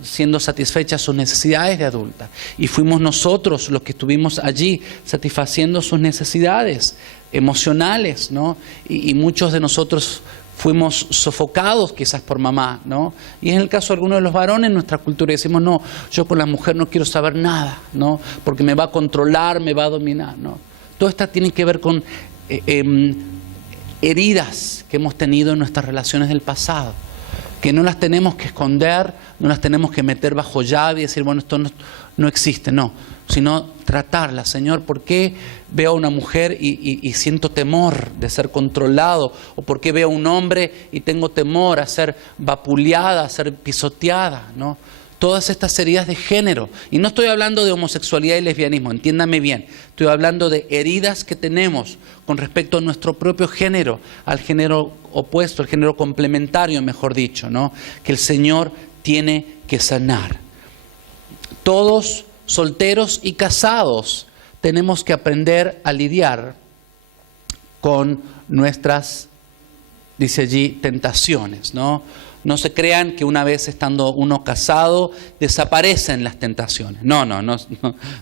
siendo satisfechas sus necesidades de adulta. Y fuimos nosotros los que estuvimos allí satisfaciendo sus necesidades emocionales, ¿no? Y muchos de nosotros fuimos sofocados quizás por mamá, ¿no? Y en el caso de algunos de los varones en nuestra cultura decimos, no, yo con la mujer no quiero saber nada, ¿no? Porque me va a controlar, me va a dominar, ¿no? Todo esto tiene que ver con heridas que hemos tenido en nuestras relaciones del pasado, que no las tenemos que esconder, no las tenemos que meter bajo llave y decir, bueno, esto no existe, no, sino tratarlas. Señor, ¿por qué veo a una mujer y siento temor de ser controlado? ¿O por qué veo a un hombre y tengo temor a ser vapuleada, a ser pisoteada, ¿no? Todas estas heridas de género. Y no estoy hablando de homosexualidad y lesbianismo, entiéndame bien. Estoy hablando de heridas que tenemos con respecto a nuestro propio género, al género opuesto, al género complementario, mejor dicho, ¿no? Que el Señor tiene que sanar. Todos, solteros y casados, tenemos que aprender a lidiar con nuestras, dice allí, tentaciones, ¿no? No se crean que una vez estando uno casado desaparecen las tentaciones. No,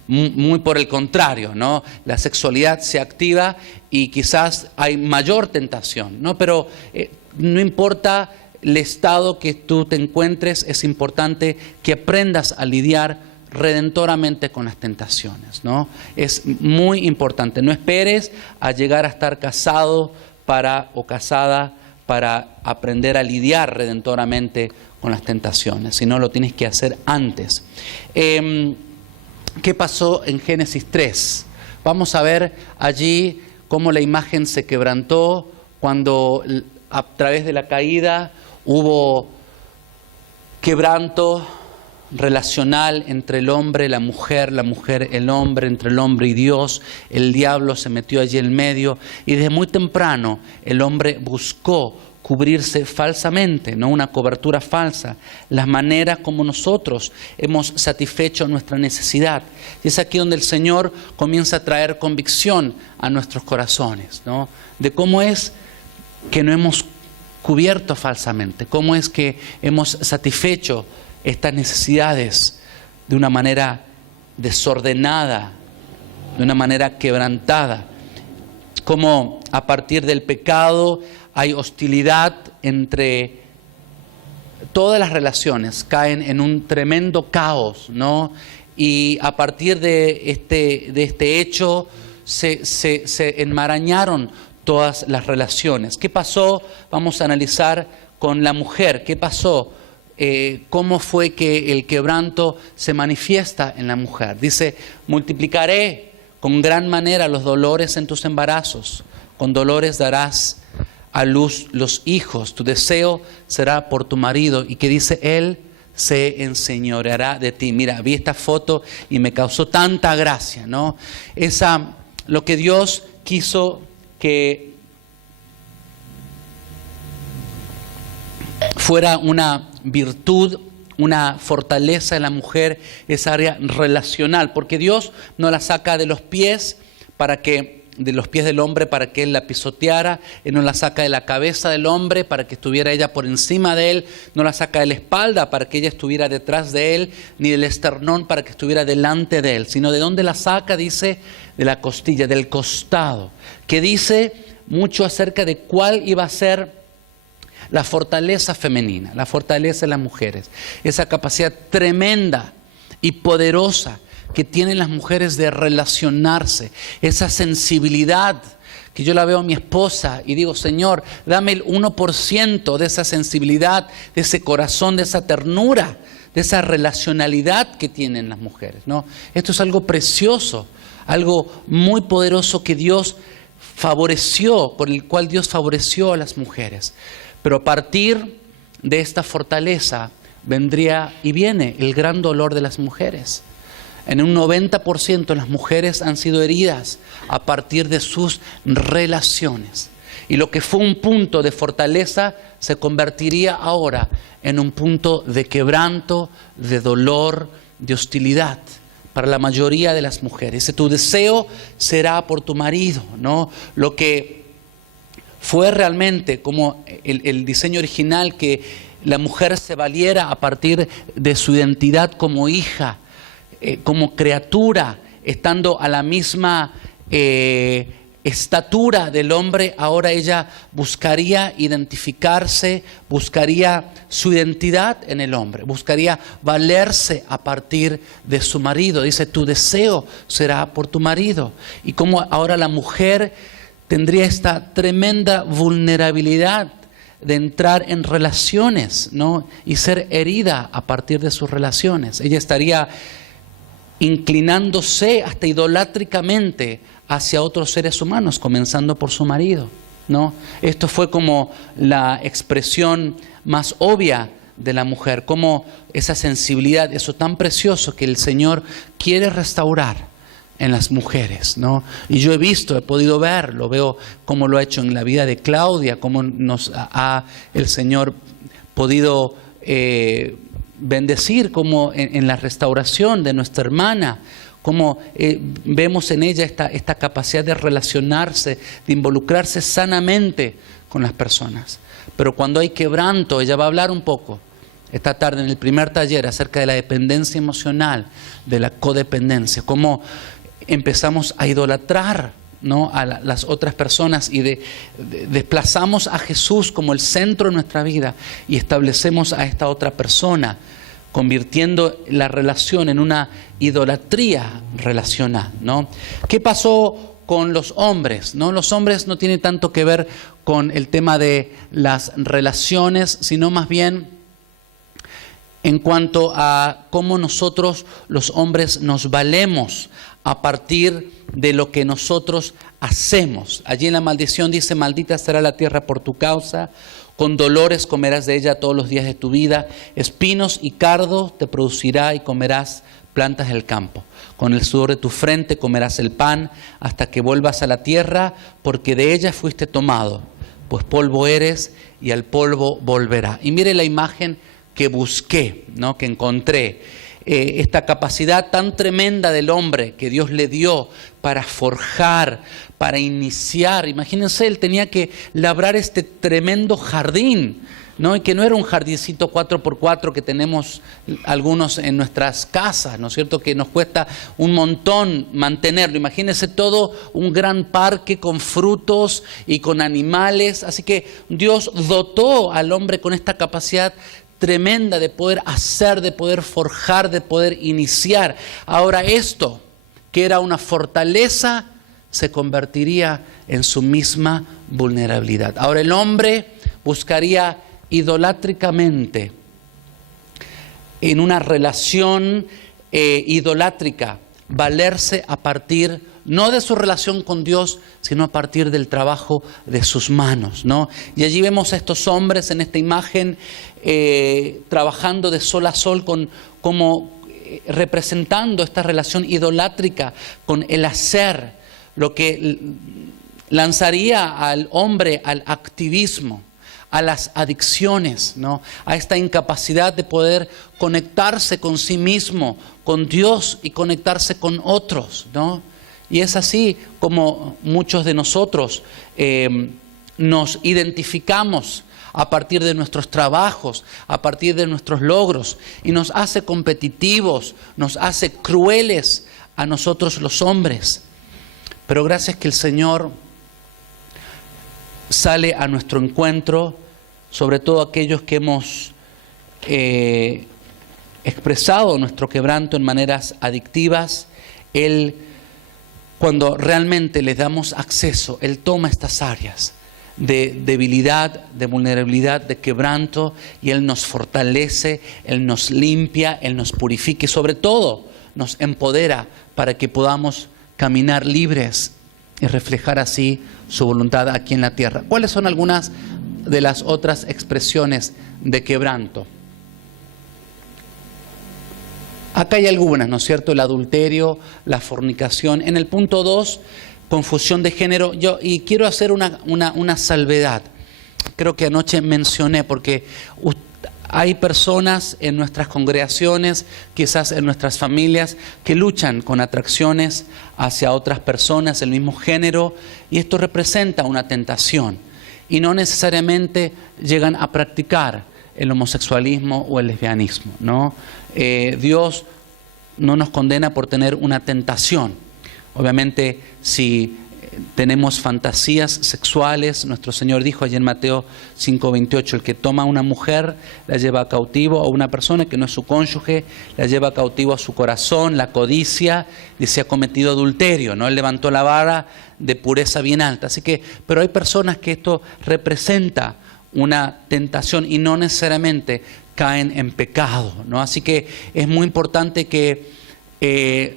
muy por el contrario, ¿no? La sexualidad se activa y quizás hay mayor tentación, ¿no? Pero no importa el estado que tú te encuentres, es importante que aprendas a lidiar redentoramente con las tentaciones, ¿no? Es muy importante. No esperes a llegar a estar casado o casada para aprender a lidiar redentoramente con las tentaciones, sino lo tienes que hacer antes. ¿Qué pasó en Génesis 3? Vamos a ver allí cómo la imagen se quebrantó cuando a través de la caída hubo quebranto relacional entre el hombre, la mujer, el hombre, entre el hombre y Dios. El diablo se metió allí en medio y desde muy temprano el hombre buscó cubrirse falsamente, no una cobertura falsa, las maneras como nosotros hemos satisfecho nuestra necesidad. Y es aquí donde el Señor comienza a traer convicción a nuestros corazones, ¿no? De cómo es que no hemos cubierto falsamente, cómo es que hemos satisfecho estas necesidades de una manera desordenada, de una manera quebrantada. Como a partir del pecado hay hostilidad entre todas las relaciones, caen en un tremendo caos, ¿no? Y a partir de este hecho se enmarañaron todas las relaciones. ¿Qué pasó? Vamos a analizar con la mujer. ¿Qué pasó? Cómo fue que el quebranto se manifiesta en la mujer. Dice, multiplicaré con gran manera los dolores en tus embarazos, con dolores darás a luz los hijos, tu deseo será por tu marido. Y que dice, él se enseñoreará de ti. Mira, vi esta foto y me causó tanta gracia, ¿no? Lo que Dios quiso que fuera una virtud, una fortaleza en la mujer, esa área relacional, porque Dios no la saca de los pies de los pies del hombre para que él la pisoteara, él no la saca de la cabeza del hombre para que estuviera ella por encima de él, no la saca de la espalda para que ella estuviera detrás de él, ni del esternón para que estuviera delante de él, sino de dónde la saca, dice, de la costilla, del costado, que dice mucho acerca de cuál iba a ser la fortaleza femenina, la fortaleza de las mujeres, esa capacidad tremenda y poderosa que tienen las mujeres de relacionarse, esa sensibilidad que yo la veo a mi esposa y digo, Señor, dame el 1% de esa sensibilidad, de ese corazón, de esa ternura, de esa relacionalidad que tienen las mujeres, ¿no? Esto es algo precioso, algo muy poderoso que Dios favoreció, por el cual Dios favoreció a las mujeres. Pero a partir de esta fortaleza vendría y viene el gran dolor de las mujeres. En un 90% las mujeres han sido heridas a partir de sus relaciones. Y lo que fue un punto de fortaleza se convertiría ahora en un punto de quebranto, de dolor, de hostilidad para la mayoría de las mujeres. Tu deseo será por tu marido, ¿no? Lo que fue realmente como el diseño original que la mujer se valiera a partir de su identidad como hija, como criatura, estando a la misma estatura del hombre, ahora ella buscaría identificarse, buscaría su identidad en el hombre, buscaría valerse a partir de su marido. Dice, tu deseo será por tu marido. Y como ahora la mujer tendría esta tremenda vulnerabilidad de entrar en relaciones, ¿no? Y ser herida a partir de sus relaciones. Ella estaría inclinándose hasta idolátricamente hacia otros seres humanos, comenzando por su marido, ¿no? Esto fue como la expresión más obvia de la mujer, como esa sensibilidad, eso tan precioso que el Señor quiere restaurar en las mujeres, ¿no? Y yo he podido ver, lo veo como lo ha hecho en la vida de Claudia, cómo nos ha el Señor podido bendecir, como en la restauración de nuestra hermana, como vemos en ella esta capacidad de relacionarse, de involucrarse sanamente con las personas. Pero cuando hay quebranto, ella va a hablar un poco esta tarde en el primer taller acerca de la dependencia emocional, de la codependencia, cómo empezamos a idolatrar, ¿no?, a las otras personas y desplazamos a Jesús como el centro de nuestra vida y establecemos a esta otra persona, convirtiendo la relación en una idolatría relacional, ¿no? ¿Qué pasó con los hombres, ¿no? Los hombres no tienen tanto que ver con el tema de las relaciones, sino más bien en cuanto a cómo nosotros los hombres nos valemos a partir de lo que nosotros hacemos. Allí en la maldición dice, maldita será la tierra por tu causa, con dolores comerás de ella todos los días de tu vida, espinos y cardos te producirá y comerás plantas del campo. Con el sudor de tu frente comerás el pan hasta que vuelvas a la tierra, porque de ella fuiste tomado, pues polvo eres y al polvo volverá. Y mire la imagen que busqué, ¿no?, que encontré. Esta capacidad tan tremenda del hombre que Dios le dio para forjar, para iniciar. Imagínense, él tenía que labrar este tremendo jardín, ¿no? Y que no era un jardincito 4x4 que tenemos algunos en nuestras casas, ¿no es cierto?, que nos cuesta un montón mantenerlo. Imagínense todo un gran parque con frutos y con animales. Así que Dios dotó al hombre con esta capacidad tremenda de poder hacer, de poder forjar, de poder iniciar. Ahora esto, que era una fortaleza, se convertiría en su misma vulnerabilidad. Ahora el hombre buscaría idolátricamente, en una relación idolátrica, valerse a partir no de su relación con Dios, sino a partir del trabajo de sus manos, ¿no? Y allí vemos a estos hombres en esta imagen trabajando de sol a sol, como representando esta relación idolátrica con el hacer, lo que lanzaría al hombre al activismo, a las adicciones, ¿no?, a esta incapacidad de poder conectarse con sí mismo, con Dios y conectarse con otros, ¿no? Y es así como muchos de nosotros nos identificamos a partir de nuestros trabajos, a partir de nuestros logros, y nos hace competitivos, nos hace crueles a nosotros los hombres. Pero gracias que el Señor sale a nuestro encuentro, sobre todo aquellos que hemos expresado nuestro quebranto en maneras adictivas. Él, cuando realmente le damos acceso, Él toma estas áreas de debilidad, de vulnerabilidad, de quebranto, y Él nos fortalece, Él nos limpia, Él nos purifica y sobre todo nos empodera para que podamos caminar libres y reflejar así su voluntad aquí en la tierra. ¿Cuáles son algunas de las otras expresiones de quebranto? Acá hay algunas, ¿no es cierto? El adulterio, la fornicación. En el punto 2, confusión de género. Y quiero hacer una salvedad. Creo que anoche mencioné, porque hay personas en nuestras congregaciones, quizás en nuestras familias, que luchan con atracciones hacia otras personas del mismo género, y esto representa una tentación. Y no necesariamente llegan a practicar el homosexualismo o el lesbianismo, ¿no? Dios no nos condena por tener una tentación. Obviamente, si tenemos fantasías sexuales, nuestro Señor dijo allí en Mateo 5:28, el que toma a una mujer la lleva cautivo, o una persona que no es su cónyuge la lleva cautivo a su corazón, la codicia, dice, ha cometido adulterio, ¿no? Él levantó la vara de pureza bien alta. Así que, pero hay personas que esto representa una tentación y no necesariamente caen en pecado, ¿no? Así que es muy importante que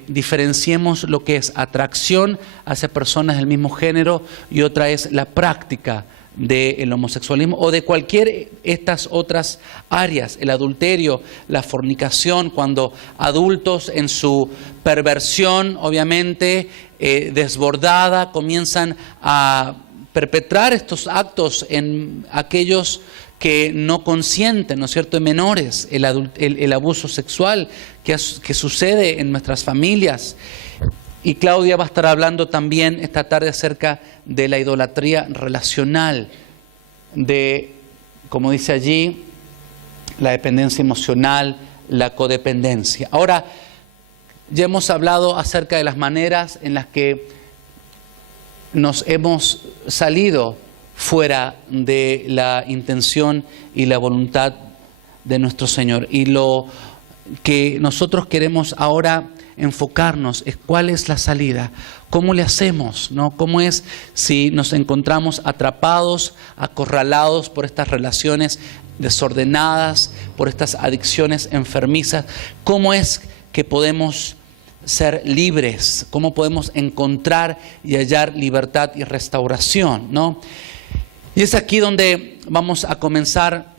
diferenciemos lo que es atracción hacia personas del mismo género y otra es la práctica del homosexualismo o de cualquier estas otras áreas, el adulterio, la fornicación, cuando adultos en su perversión, obviamente desbordada, comienzan a perpetrar estos actos en aquellos que no consienten, ¿no es cierto?, en menores, el abuso sexual que sucede en nuestras familias. Y Claudia va a estar hablando también esta tarde acerca de la idolatría relacional, de, como dice allí, la dependencia emocional, la codependencia. Ahora, ya hemos hablado acerca de las maneras en las que nos hemos salido fuera de la intención y la voluntad de nuestro Señor. Y lo que nosotros queremos ahora enfocarnos es cuál es la salida, cómo le hacemos, ¿no? Cómo es si nos encontramos atrapados, acorralados por estas relaciones desordenadas, por estas adicciones enfermizas, cómo es que podemos ser libres, cómo podemos encontrar y hallar libertad y restauración, ¿no? Y es aquí donde vamos a comenzar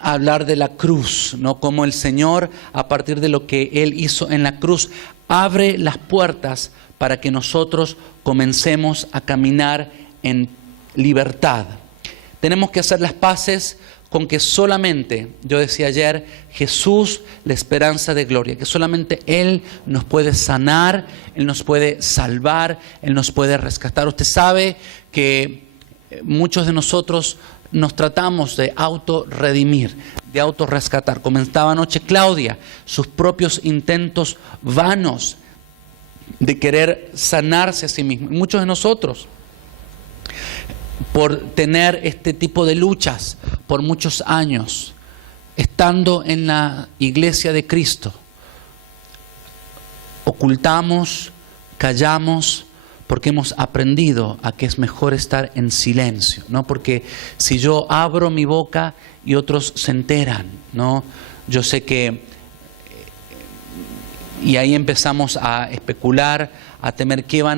a hablar de la cruz, ¿no? Como el Señor, a partir de lo que Él hizo en la cruz, abre las puertas para que nosotros comencemos a caminar en libertad. Tenemos que hacer las paces con que solamente, yo decía ayer, Jesús, la esperanza de gloria, que solamente Él nos puede sanar, Él nos puede salvar, Él nos puede rescatar. Usted sabe que muchos de nosotros nos tratamos de autorredimir, de autorrescatar. Comentaba anoche Claudia, sus propios intentos vanos de querer sanarse a sí mismo. Muchos de nosotros, por tener este tipo de luchas por muchos años, estando en la iglesia de Cristo, ocultamos, callamos, porque hemos aprendido a que es mejor estar en silencio, ¿no? Porque si yo abro mi boca y otros se enteran, ¿no? Yo sé que... Y ahí empezamos a especular, a temer qué va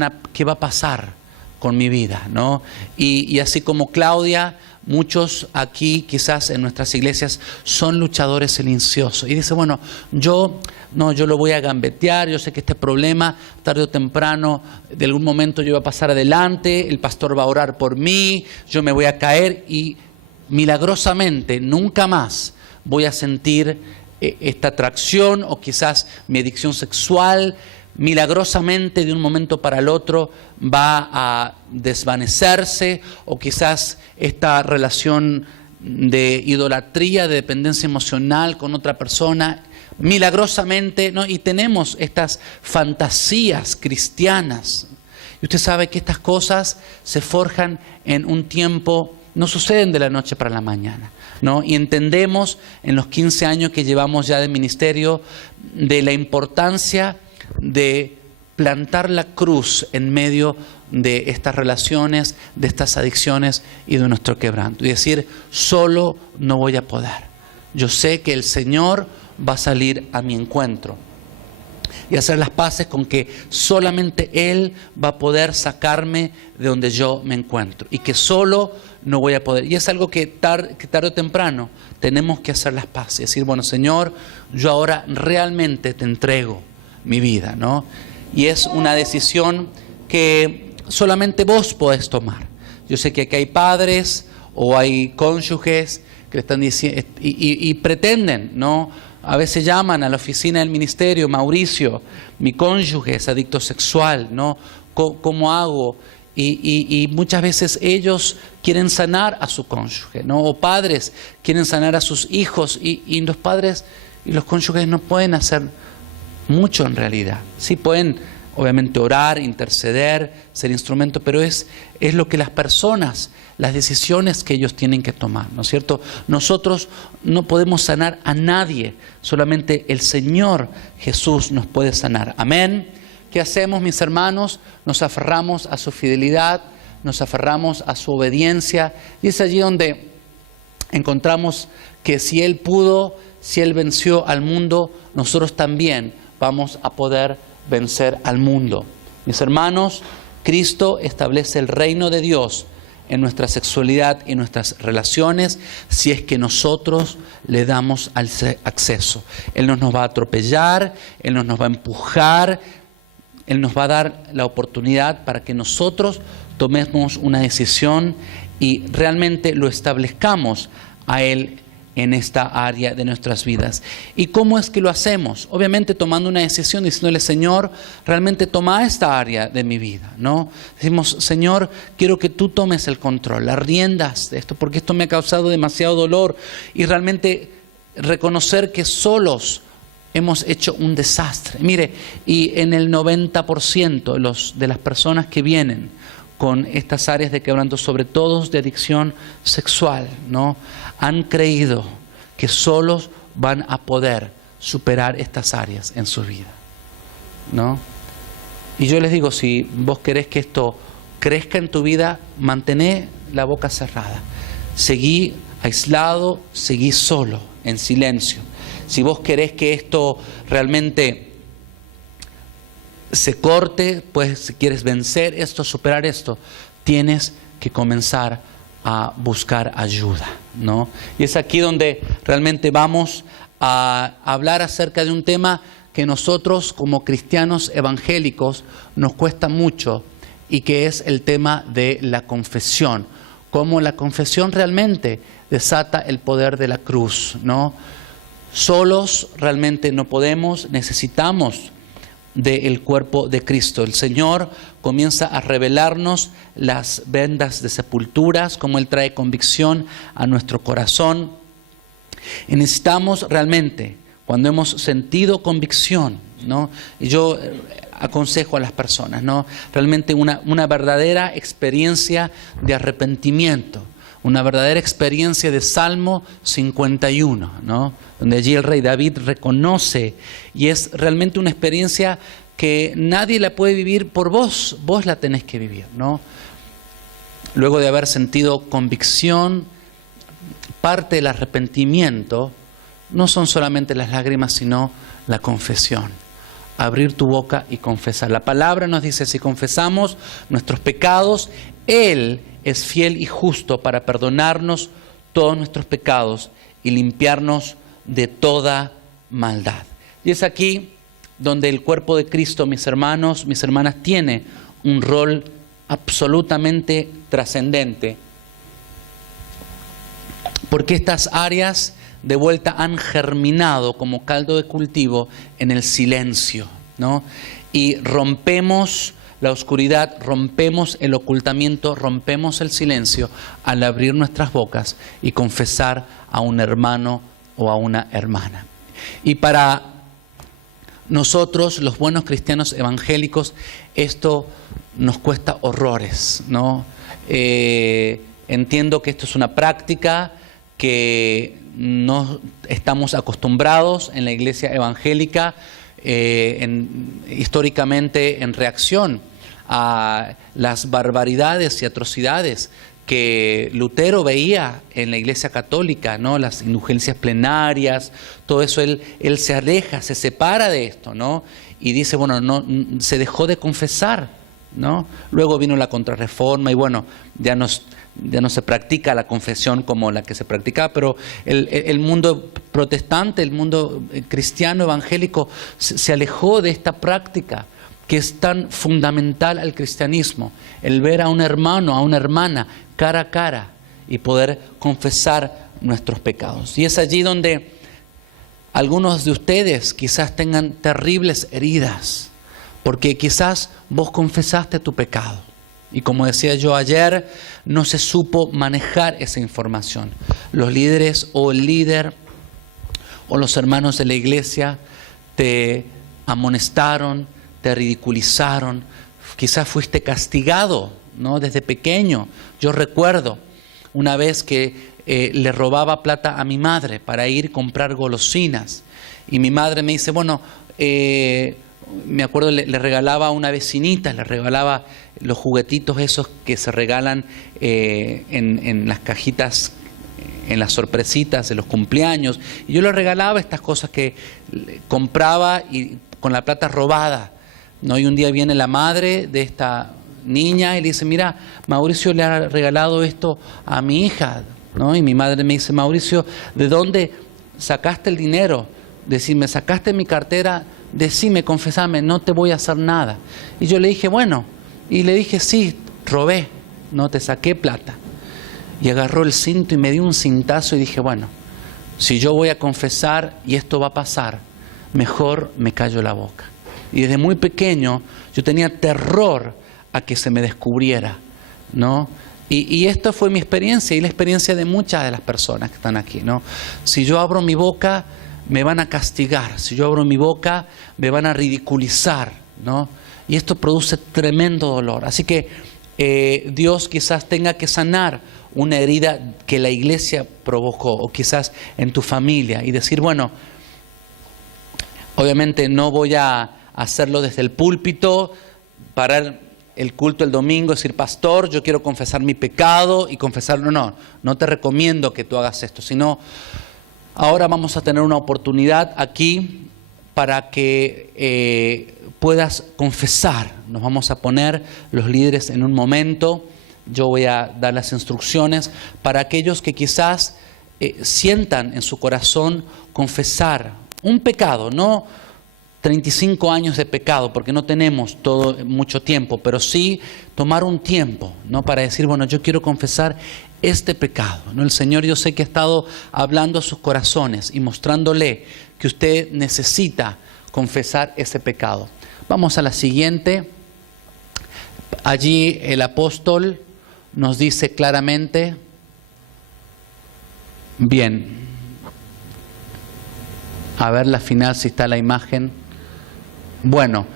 a pasar con mi vida, ¿no? Y así como Claudia, muchos aquí quizás en nuestras iglesias son luchadores silenciosos. Y dice, bueno, yo lo voy a gambetear, yo sé que este problema tarde o temprano, de algún momento yo voy a pasar adelante, el pastor va a orar por mí, yo me voy a caer y milagrosamente nunca más voy a sentir esta atracción o quizás mi adicción sexual. Milagrosamente de un momento para el otro va a desvanecerse, o quizás esta relación de idolatría, de dependencia emocional con otra persona, milagrosamente, ¿no? Y tenemos estas fantasías cristianas. Y usted sabe que estas cosas se forjan en un tiempo, no suceden de la noche para la mañana, ¿no? Y entendemos en los 15 años que llevamos ya de ministerio de la importancia de plantar la cruz en medio de estas relaciones, de estas adicciones y de nuestro quebranto. Y decir, solo no voy a poder. Yo sé que el Señor va a salir a mi encuentro. Y hacer las paces con que solamente Él va a poder sacarme de donde yo me encuentro. Y que solo no voy a poder. Y es algo que tarde o temprano tenemos que hacer las paces. Decir, bueno, Señor, yo ahora realmente te entrego mi vida, ¿no? Y es una decisión que solamente vos podés tomar. Yo sé que aquí hay padres o hay cónyuges que le están diciendo y pretenden, ¿no? A veces llaman a la oficina del ministerio, Mauricio, mi cónyuge es adicto sexual, ¿no? ¿Cómo hago? y muchas veces ellos quieren sanar a su cónyuge, ¿no? O padres quieren sanar a sus hijos y los padres y los cónyuges no pueden hacer mucho en realidad. Sí pueden obviamente orar, interceder, ser instrumento, pero es lo que las personas, las decisiones que ellos tienen que tomar, ¿no es cierto? Nosotros no podemos sanar a nadie, solamente el Señor Jesús nos puede sanar. Amén. ¿Qué hacemos, mis hermanos? Nos aferramos a su fidelidad, nos aferramos a su obediencia. Y es allí donde encontramos que si Él pudo, si Él venció al mundo, nosotros también vamos a poder vencer al mundo. Mis hermanos, Cristo establece el reino de Dios en nuestra sexualidad y en nuestras relaciones si es que nosotros le damos acceso. Él no nos va a atropellar, Él no nos va a empujar, Él nos va a dar la oportunidad para que nosotros tomemos una decisión y realmente lo establezcamos a Él en esta área de nuestras vidas. ¿Y cómo es que lo hacemos? Obviamente tomando una decisión, diciéndole, Señor, realmente toma esta área de mi vida, ¿no? Decimos, Señor, quiero que tú tomes el control, las riendas de esto, porque esto me ha causado demasiado dolor. Y realmente reconocer que solos hemos hecho un desastre. Mire, y en el 90% de las personas que vienen con estas áreas de quebranto, sobre todo de adicción sexual, ¿no?, han creído que solos van a poder superar estas áreas en su vida, ¿no? Y yo les digo, si vos querés que esto crezca en tu vida, mantené la boca cerrada. Seguí aislado, seguí solo, en silencio. Si vos querés que esto realmente se corte, pues si quieres vencer esto, superar esto, tienes que comenzar a buscar ayuda, ¿no? Y es aquí donde realmente vamos a hablar acerca de un tema que nosotros como cristianos evangélicos nos cuesta mucho y que es el tema de la confesión. Cómo la confesión realmente desata el poder de la cruz, ¿no? Solos realmente no podemos, necesitamos del cuerpo de Cristo. El Señor comienza a revelarnos las vendas de sepulturas, como Él trae convicción a nuestro corazón. Y necesitamos realmente, cuando hemos sentido convicción, ¿no? Y yo aconsejo a las personas, ¿no?, realmente una verdadera experiencia de arrepentimiento, una verdadera experiencia de Salmo 51, ¿no?, donde allí el rey David reconoce, y es realmente una experiencia que nadie la puede vivir por vos, vos la tenés que vivir, ¿no? Luego de haber sentido convicción, parte del arrepentimiento no son solamente las lágrimas, sino la confesión. Abrir tu boca y confesar. La palabra nos dice, si confesamos nuestros pecados, Él es fiel y justo para perdonarnos todos nuestros pecados y limpiarnos de toda maldad. Y es aquí donde el cuerpo de Cristo, mis hermanos, mis hermanas, tiene un rol absolutamente trascendente, porque estas áreas de vuelta han germinado como caldo de cultivo en el silencio, ¿no? Y rompemos la oscuridad, rompemos el ocultamiento, rompemos el silencio al abrir nuestras bocas y confesar a un hermano o a una hermana. Y para nosotros, los buenos cristianos evangélicos, esto nos cuesta horrores, ¿no? Entiendo que esto es una práctica que no estamos acostumbrados en la iglesia evangélica, históricamente en reacción a las barbaridades y atrocidades que Lutero veía en la iglesia católica, ¿no? Las indulgencias plenarias, todo eso, él se aleja, se separa de esto, ¿no? Y dice, bueno, no, se dejó de confesar, ¿no? Luego vino la Contrarreforma y bueno, ya no se practica la confesión como la que se practicaba, pero el mundo protestante, el mundo cristiano evangélico se alejó de esta práctica que es tan fundamental al cristianismo, el ver a un hermano, a una hermana cara a cara y poder confesar nuestros pecados. Y es allí donde algunos de ustedes quizás tengan terribles heridas, porque quizás vos confesaste tu pecado Y como decía yo ayer, no se supo manejar esa información. Los líderes o el líder o los hermanos de la iglesia te amonestaron, te ridiculizaron, quizás fuiste castigado, ¿no? Desde pequeño. Yo recuerdo una vez que le robaba plata a mi madre para ir a comprar golosinas. Y mi madre me dice, bueno, me acuerdo le regalaba a una vecinita, le regalaba los juguetitos esos que se regalan en las cajitas, en las sorpresitas de los cumpleaños. Y yo le regalaba estas cosas que compraba y con la plata robada, ¿no? Y un día viene la madre de esta niña y le dice, mira, Mauricio le ha regalado esto a mi hija, ¿no? Y mi madre me dice, Mauricio, ¿de dónde sacaste el dinero? Decime, ¿sacaste mi cartera? Decime, confesame, no te voy a hacer nada. Y yo le dije, bueno, y le dije, sí, robé, no te saqué plata. Y agarró el cinto y me dio un cintazo y dije, bueno, si yo voy a confesar y esto va a pasar, mejor me callo la boca. Y desde muy pequeño yo tenía terror a que se me descubriera, ¿no? Y esto fue mi experiencia y la experiencia de muchas de las personas que están aquí, ¿no? Si yo abro mi boca, me van a castigar. Si yo abro mi boca, me van a ridiculizar, ¿no? Y esto produce tremendo dolor. Así que Dios quizás tenga que sanar una herida que la iglesia provocó, o quizás en tu familia, y decir, bueno, obviamente no voy a hacerlo desde el púlpito, parar el culto el domingo, decir, pastor, yo quiero confesar mi pecado y confesarlo. No te recomiendo que tú hagas esto, sino ahora vamos a tener una oportunidad aquí para que puedas confesar. Nos vamos a poner los líderes en un momento. Yo voy a dar las instrucciones para aquellos que quizás sientan en su corazón confesar un pecado, no 35 años de pecado, porque no tenemos mucho tiempo, pero sí tomar un tiempo, ¿no? Para decir, bueno, yo quiero confesar este pecado, ¿no? El Señor, yo sé que ha estado hablando a sus corazones y mostrándole que usted necesita confesar ese pecado. Vamos a la siguiente. Allí el apóstol nos dice claramente, bien, a ver la final si está la imagen. Bueno,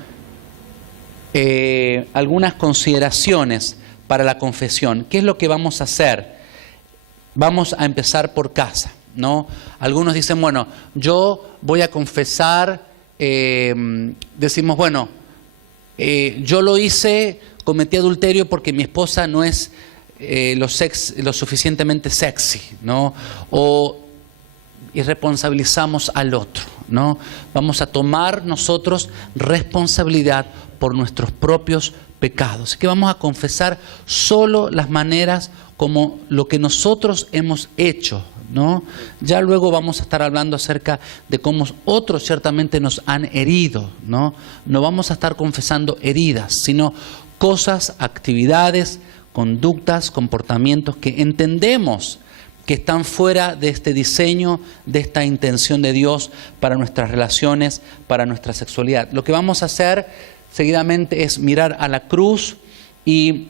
algunas consideraciones para la confesión. ¿Qué es lo que vamos a hacer? Vamos a empezar por casa, ¿no? Algunos dicen, bueno, yo voy a confesar, decimos, bueno, yo lo hice, cometí adulterio porque mi esposa no es lo suficientemente sexy, ¿no? O irresponsabilizamos al otro, ¿no? Vamos a tomar nosotros responsabilidad por nuestros propios pecados. Así que vamos a confesar solo las maneras como lo que nosotros hemos hecho, ¿no? Ya luego vamos a estar hablando acerca de cómo otros ciertamente nos han herido, ¿no? No vamos a estar confesando heridas, sino cosas, actividades, conductas, comportamientos que entendemos que están fuera de este diseño, de esta intención de Dios para nuestras relaciones, para nuestra sexualidad. Lo que vamos a hacer seguidamente es mirar a la cruz y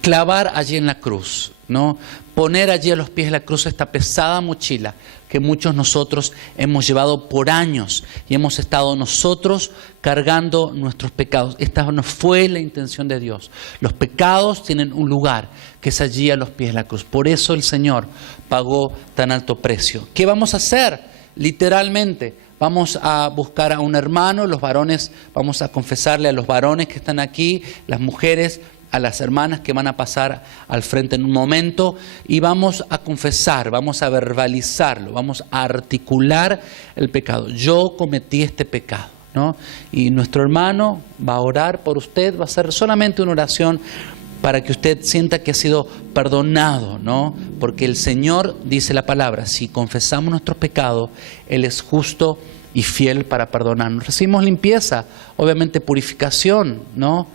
clavar allí en la cruz, ¿no? Poner allí a los pies de la cruz esta pesada mochila que muchos nosotros hemos llevado por años y hemos estado nosotros cargando nuestros pecados. Esta no fue la intención de Dios. Los pecados tienen un lugar que es allí a los pies de la cruz. Por eso el Señor pagó tan alto precio. ¿Qué vamos a hacer? Literalmente, vamos a buscar a un hermano, los varones, vamos a confesarle a los varones que están aquí, las mujeres, a las hermanas que van a pasar al frente en un momento, y vamos a confesar, vamos a verbalizarlo, vamos a articular el pecado. Yo cometí este pecado, ¿no? Y nuestro hermano va a orar por usted, va a hacer solamente una oración para que usted sienta que ha sido perdonado, ¿no? Porque el Señor dice la palabra, si confesamos nuestros pecados, Él es justo y fiel para perdonarnos. Recibimos limpieza, obviamente purificación, ¿no?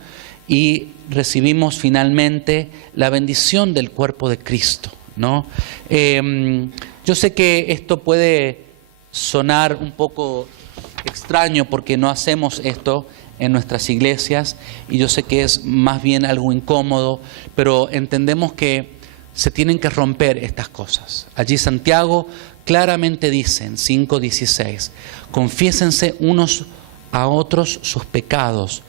Y recibimos finalmente la bendición del cuerpo de Cristo, ¿no? Yo sé que esto puede sonar un poco extraño porque no hacemos esto en nuestras iglesias y yo sé que es más bien algo incómodo, pero entendemos que se tienen que romper estas cosas. Allí Santiago claramente dice en 5:16, confiésense unos a otros sus pecados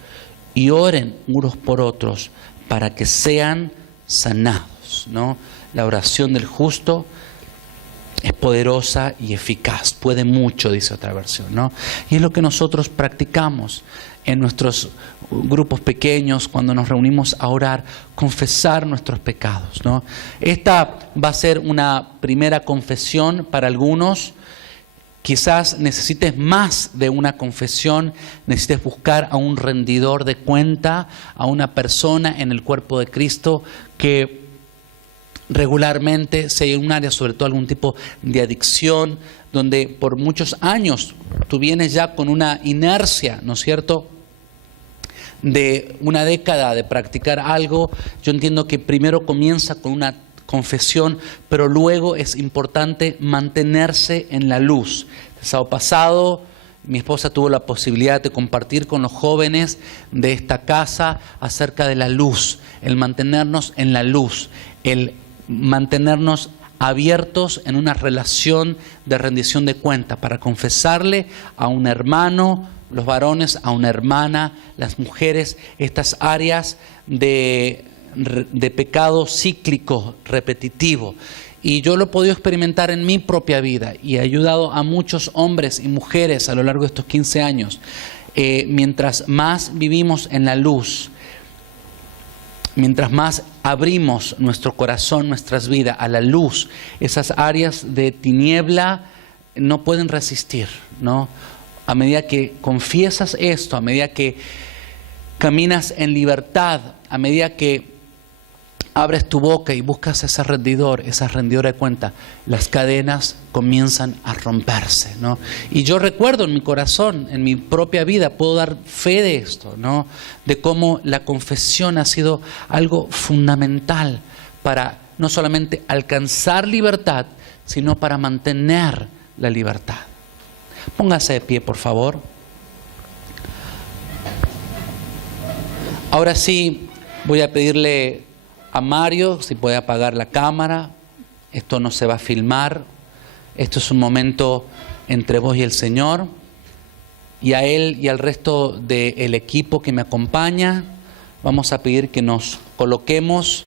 y oren unos por otros para que sean sanados, ¿no? La oración del justo es poderosa y eficaz, puede mucho, dice otra versión, ¿no? Y es lo que nosotros practicamos en nuestros grupos pequeños, cuando nos reunimos a orar, confesar nuestros pecados, ¿no? Esta va a ser una primera confesión para algunos. Quizás necesites más de una confesión, necesites buscar a un rendidor de cuenta, a una persona en el cuerpo de Cristo que regularmente, si hay un área, sobre todo algún tipo de adicción, donde por muchos años tú vienes ya con una inercia, ¿no es cierto?, de una década de practicar algo. Yo entiendo que primero comienza con una confesión, pero luego es importante mantenerse en la luz. El sábado pasado mi esposa tuvo la posibilidad de compartir con los jóvenes de esta casa acerca de la luz, el mantenernos en la luz, el mantenernos abiertos en una relación de rendición de cuenta para confesarle a un hermano, los varones, a una hermana, las mujeres, estas áreas de pecado cíclico, repetitivo. Y yo lo he podido experimentar en mi propia vida y he ayudado a muchos hombres y mujeres a lo largo de estos 15 años. Mientras más vivimos en la luz, mientras más abrimos nuestro corazón, nuestras vidas a la luz, esas áreas de tiniebla no pueden resistir, ¿no? A medida que confiesas esto, a medida que caminas en libertad, a medida que abres tu boca y buscas ese rendidor, esa rendidora de cuenta, las cadenas comienzan a romperse, ¿no? Y yo recuerdo en mi corazón, en mi propia vida, puedo dar fe de esto, ¿no? De cómo la confesión ha sido algo fundamental para no solamente alcanzar libertad, sino para mantener la libertad. Póngase de pie, por favor. Ahora sí, voy a pedirle a Mario si puede apagar la cámara. Esto no se va a filmar. Esto es un momento entre vos y el Señor. Y a él y al resto del equipo que me acompaña, vamos a pedir que nos coloquemos